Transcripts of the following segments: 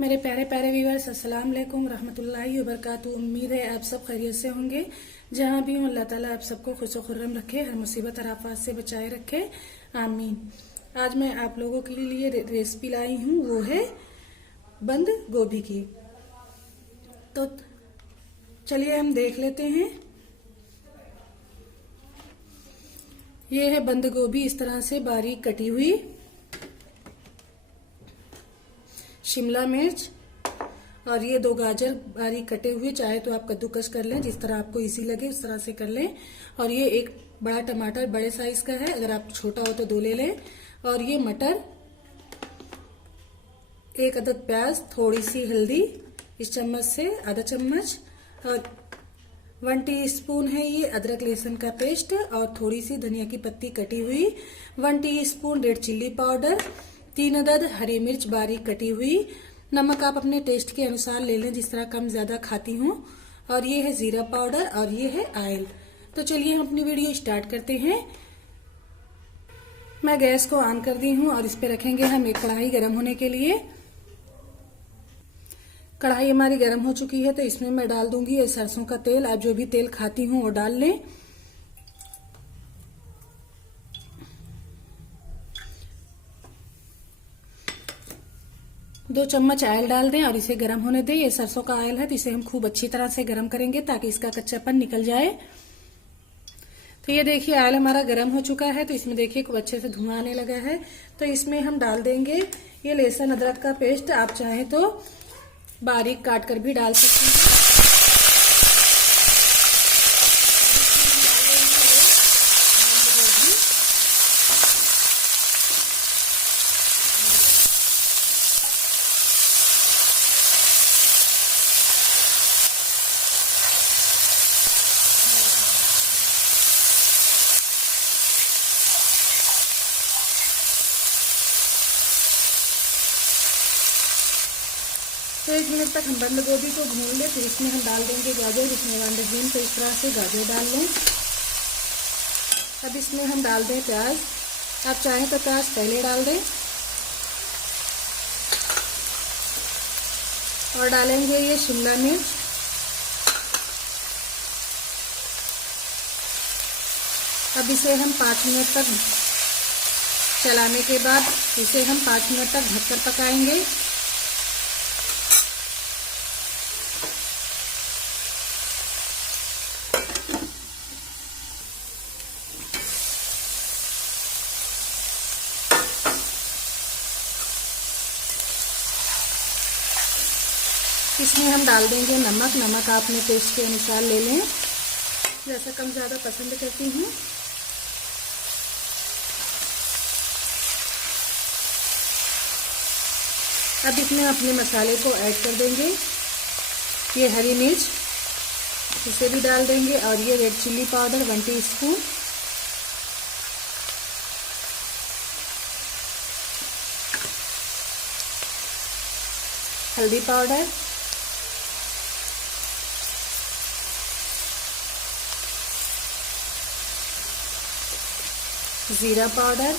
मेरे प्यारे प्यारे व्यूअर्स, अस्सलाम वालेकुम रहमतुल्लाहि व बरकातुहू। उम्मीद है आप सब खैरियत से होंगे। जहां भी हो अल्लाह ताला आप सबको खुश व खुर्रम रखे, हर मुसीबत हर आफत से बचाए रखे, आमीन। आज मैं आप लोगों के लिए रेसिपी लाई हूँ, वो है बंद गोभी की। तो चलिए हम देख लेते हैं। ये है बंद गोभी इस तरह से बारीक कटी हुई, शिमला मिर्च और ये 2 गाजर बारीक कटे हुए, चाहे तो आप कद्दूकस कर लें, जिस तरह आपको इजी लगे उस तरह से कर लें। और ये एक बड़ा टमाटर बड़े साइज का है, अगर आप छोटा हो तो 2 ले लें। और ये मटर, 1 अदद प्याज, थोड़ी सी हल्दी इस चम्मच से आधा चम्मच, और 1 टीस्पून है ये अदरक लहसुन का पेस्ट, और थोड़ी सी धनिया की पत्ती कटी हुई, 1 टीस्पून रेड चिल्ली पाउडर, 3 अदद हरी मिर्च बारीक कटी हुई। नमक आप अपने टेस्ट के अनुसार ले लें, जिस तरह कम ज्यादा खाती हूँ। और ये है जीरा पाउडर और ये है ऑयल। तो चलिए हम अपनी वीडियो स्टार्ट करते हैं। मैं गैस को ऑन कर दी हूँ और इस पे रखेंगे हम एक कढ़ाई गर्म होने के लिए। कढ़ाई हमारी गर्म हो चुकी है, तो इसमें मैं डाल दूंगी ये सरसों का तेल। आप जो भी तेल खाती हूँ वो डाल लें। दो चम्मच ऑयल डाल दें और इसे गर्म होने दें। ये सरसों का ऑयल है, तो इसे हम खूब अच्छी तरह से गर्म करेंगे ताकि इसका कच्चापन निकल जाए। तो ये देखिए ऑयल हमारा गर्म हो चुका है, तो इसमें देखिए खूब अच्छे से धुआं आने लगा है। तो इसमें हम डाल देंगे ये लहसुन अदरक का पेस्ट। आप चाहे तो बारीक काट कर भी डाल सकते हैं। तो 1 मिनट तक हम बंद गोभी को भून लें। फिर इसमें हम डाल देंगे गाजर, जिसमें 1 डज़न, तो इस तरह से गाजर डाल लें। अब इसमें हम डाल दें प्याज। आप चाहें तो प्याज पहले डाल दें। और डालेंगे ये शिमला मिर्च, अब इसे हम 5 मिनट तक चलाने के बाद इसे हम 5 मिनट तक ढककर पकाएंगे। इसमें हम डाल देंगे नमक। नमक आप अपने टेस्ट के अनुसार ले लें, जैसा कम ज़्यादा पसंद करती हूँ। अब इसमें अपने मसाले को ऐड कर देंगे। ये हरी मिर्च इसे भी डाल देंगे, और ये रेड चिल्ली पाउडर 1 टीस्पून, हल्दी पाउडर, जीरा पाउडर,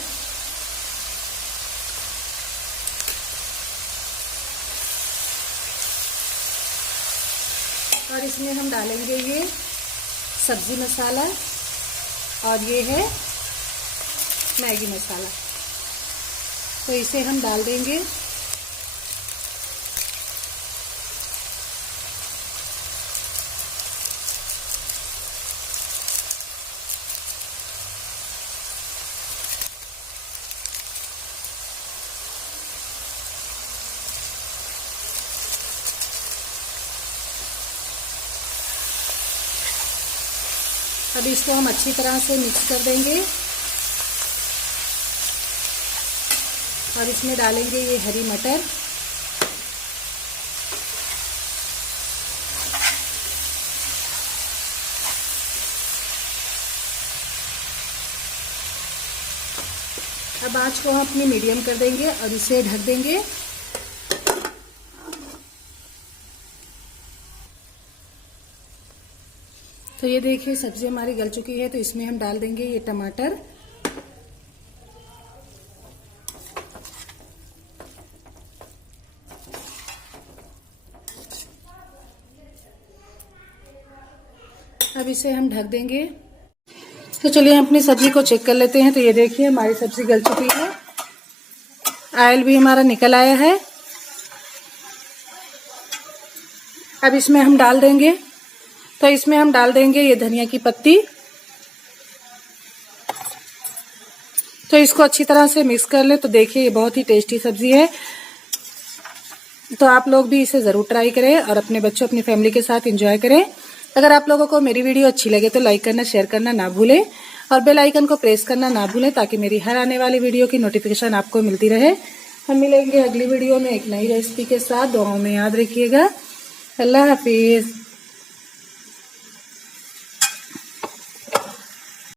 और इसमें हम डालेंगे ये सब्जी मसाला, और ये है मैगी मसाला। तो इसे हम डाल देंगे। अब इसको हम अच्छी तरह से मिक्स कर देंगे, और इसमें डालेंगे ये हरी मटर, अब आंच को हम अपनी मीडियम कर देंगे और इसे ढक देंगे। तो ये देखिए सब्जी हमारी गल चुकी है, तो इसमें हम डाल देंगे ये टमाटर। अब इसे हम ढक देंगे। तो चलिए हम अपनी सब्जी को चेक कर लेते हैं। तो ये देखिए हमारी सब्जी गल चुकी है, ऑयल भी हमारा निकल आया है। अब इसमें हम डाल देंगे, तो इसमें हम डाल देंगे ये धनिया की पत्ती। तो इसको अच्छी तरह से मिक्स कर ले। तो देखिए ये बहुत ही टेस्टी सब्जी है, तो आप लोग भी इसे जरूर ट्राई करें और अपने बच्चों अपनी फैमिली के साथ एंजॉय करें। अगर आप लोगों को मेरी वीडियो अच्छी लगे तो लाइक करना, शेयर करना ना भूलें और बेल आइकन को प्रेस करना ना भूलें, ताकि मेरी हर आने वाली वीडियो की नोटिफिकेशन आपको मिलती रहे। हम मिलेंगे अगली वीडियो में एक नई रेसिपी के साथ। दुआओं में याद रखिएगा। अल्लाह हाफिज।